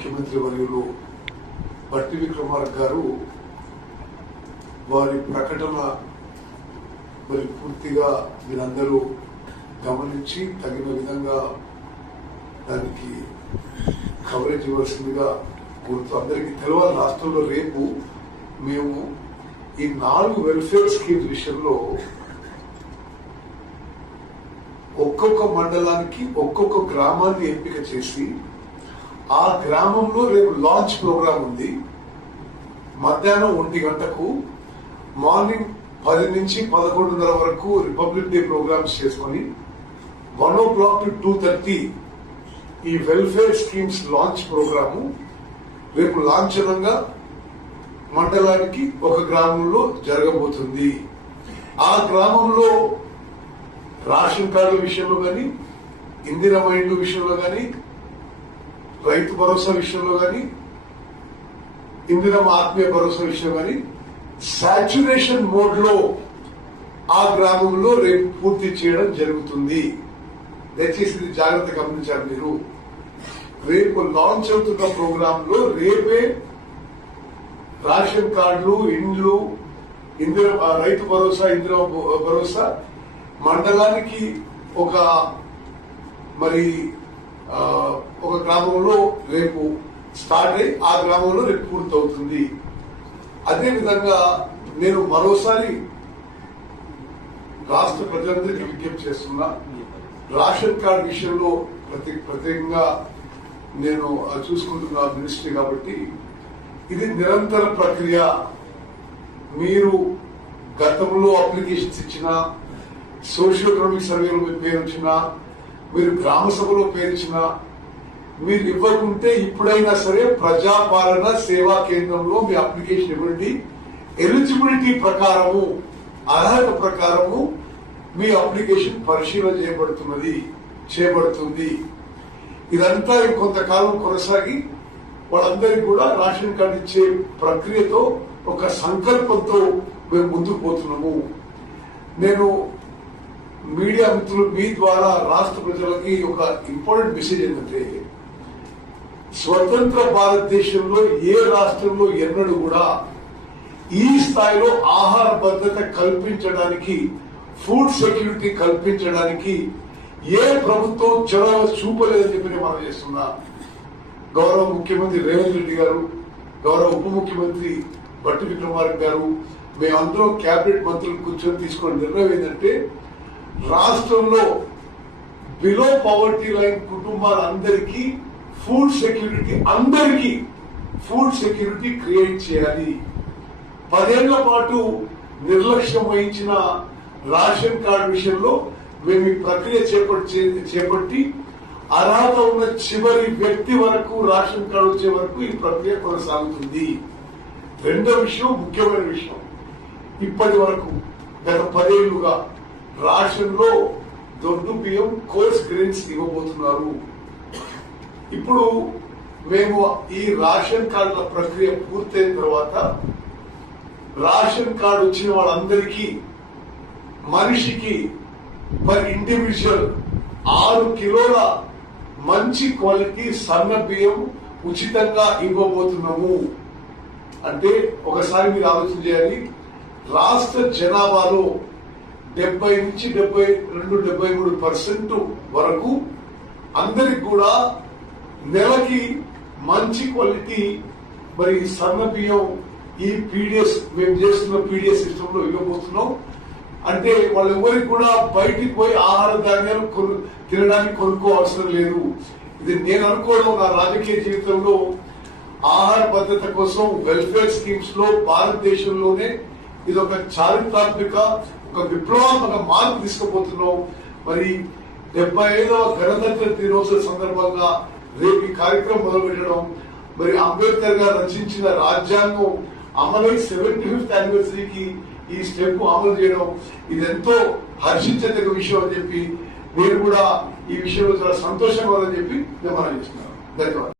ముఖ్యమంత్రి వర్యులు పట్టి విక్రమార్క గారు వారి ప్రకటన మరి పూర్తిగా మీరందరూ గమనించి తగిన విధంగా దానికి కవరేజ్ ఇవ్వాల్సిందిగా కోరుతూ అందరికీ తెలవాలి రాష్ట్రంలో రేపు మేము ఈ నాలుగు వెల్ఫేర్ స్కీమ్స్ విషయంలో ఒక్కొక్క మండలానికి ఒక్కొక్క గ్రామాన్ని ఎంపిక చేసి ఆ గ్రామంలో రేపు లాంచ్ ప్రోగ్రాం ఉంది మధ్యాహ్నం ఒంటి గంటకు మార్నింగ్ పది నుంచి పదకొండున్నర వరకు రిపబ్లిక్ డే ప్రోగ్రామ్స్ చేసుకుని one o'clock to two thirty ఈ వెల్ఫేర్ స్కీమ్స్ లాంచ్ ప్రోగ్రాము రేపు లాంఛనంగా మండలానికి ఒక గ్రామంలో జరగబోతుంది ఆ గ్రామంలో రాషన్ కార్డుల విషయంలో కానీ మైండ్ విషయంలో కానీ రైతు భరోసా విషయంలో కానీ ఇందిరం ఆత్మీయ భరోసా విషయంలో కానీ సాచ్యురేషన్ మోడ్ లో ఆ గ్రామంలో రేపు పూర్తి చేయడం జరుగుతుంది దయచేసి ఇది జాగ్రత్త గమనించారు మీరు రేపు లాంచ్ అవుతున్న ప్రోగ్రామ్ లో రేపే రేషన్ కార్డులు ఇండ్లు ఇందిర రైతు భరోసా ఇందిర భరోసా మండలానికి ఒక మరి గ్రామంలో రేపు స్టార్ట్ అయి ఆ గ్రామంలో రేపు పూర్తవుతుంది అదే విధంగా నేను మరోసారి రాష్ట్ర ప్రజలందరికీ విజ్ఞప్తి చేస్తున్నా రాషన్ కార్డు విషయంలో ప్రతి ప్రత్యేకంగా నేను చూసుకుంటున్న మినిస్ట్రీ కాబట్టి ఇది నిరంతర ప్రక్రియ మీరు గతంలో అప్లికేషన్స్ ఇచ్చినా సోషియో ఎకనామిక్ సర్వేలో మీరు పేరు వచ్చినా మీరు గ్రామ సభలో పేరు ఇచ్చినా మీరు ఇవ్వకుంటే ఇప్పుడైనా సరే ప్రజాపాలన సేవా కేంద్రంలో మీ అప్లికేషన్ ఇవ్వండి ఎలిజిబిలిటీ ప్రకారము అర్హత ప్రకారము మీ అప్లికేషన్ పరిశీలన చేయబడుతున్నది చేయబడుతుంది ఇదంతా కొంతకాలం కొనసాగి వాళ్ళందరికీ కూడా రేషన్ కార్డు ఇచ్చే ప్రక్రియతో ఒక సంకల్పంతో మేము ముందుకు పోతున్నాము నేను మీడియా మిత్రులు మీ ద్వారా రాష్ట్ర ప్రజలకి ఒక ఇంపార్టెంట్ మెసేజ్ ఏంటంటే స్వతంత్ర భారతదేశంలో ఏ రాష్ట్రంలో ఎన్నడూ కూడా ఈ స్థాయిలో ఆహార భద్రత కల్పించడానికి ఫుడ్ సెక్యూరిటీ కల్పించడానికి ఏ ప్రభుత్వం చొరవ చూపలేదని చెప్పి మనం చేస్తున్నా గౌరవ ముఖ్యమంత్రి రేవంత్ రెడ్డి గారు గౌరవ ఉప ముఖ్యమంత్రి భట్టి విక్రమారెడ్డి గారు మేమందరం కేబినెట్ మంత్రులు కూర్చొని తీసుకున్న నిర్ణయం ఏంటంటే రాష్ట్రంలో బిలో పవర్టీ లైన్ కుటుంబాలందరికీ ఫుడ్ సెక్యూరిటీ అందరికీ ఫుడ్ సెక్యూరిటీ క్రియేట్ చేయాలి పదేళ్ల పాటు నిర్లక్ష్యం వహించిన రేషన్ కార్డు విషయంలో మేము ఈ ప్రక్రియ చేపట్టి చేపట్టి అర్హత ఉన్న చివరి వ్యక్తి వరకు రేషన్ కార్డు వచ్చే వరకు ఈ ప్రక్రియ కొనసాగుతుంది రెండో విషయం ముఖ్యమైన విషయం ఇప్పటి వరకు గత పదేళ్లుగా రేషన్ లో దొడ్డు బియ్యం కోర్స్ గ్రీన్స్ ఇవ్వబోతున్నారు ఇప్పుడు మేము ఈ రేషన్ కార్డుల ప్రక్రియ పూర్తయిన తర్వాత రేషన్ కార్డు వచ్చిన వాళ్ళందరికీ మనిషికి పర్ ఇండివిజువల్ ఆరు కిలోల మంచి క్వాలిటీ సన్న బియ్యం ఉచితంగా ఇవ్వబోతున్నాము అంటే ఒకసారి మీరు ఆలోచన చేయాలి రాష్ట్ర జనాభాలో డెబ్బై నుంచి డెబ్బై రెండు డెబ్బై మూడు పర్సెంట్ వరకు అందరికి కూడా నెలకి మంచి క్వాలిటీ మరి సన్న బియ్యం ఈ పీడిఎస్ మేము చేస్తున్న పీడిఎస్ సిస్టమ్ లో ఇవ్వబోతున్నాం అంటే ఎవరికి కూడా బయటికి పోయి ఆహార ధాన్యాలు కొను తినడానికి కొనుక్కోవాల్సిన లేదు ఇది నేను అనుకోవడం నా రాజకీయ జీవితంలో ఆహార భద్రత కోసం వెల్ఫేర్ స్కీమ్స్ లో భారతదేశంలోనే ఇది ఒక చారిత్రాత్మిక ఒక విప్లవాత్మక మార్పు తీసుకుపోతున్నాం మరి డెబ్బై ఐదవ గణతంత్ర దినోత్సవ సందర్భంగా రేపు ఈ కార్యక్రమం పెట్టడం మరి అంబేద్కర్ గారు రచించిన రాజ్యాంగం అమలై సెవెంటీ ఫిఫ్త్ యానివర్సరీకి ఈ స్టెప్ అమలు చేయడం ఇది ఎంతో హర్షించదగ్గ విషయం అని చెప్పి నేను కూడా ఈ విషయంలో చాలా సంతోషంగా ఉందని చెప్పి నేను మనం ధన్యవాదాలు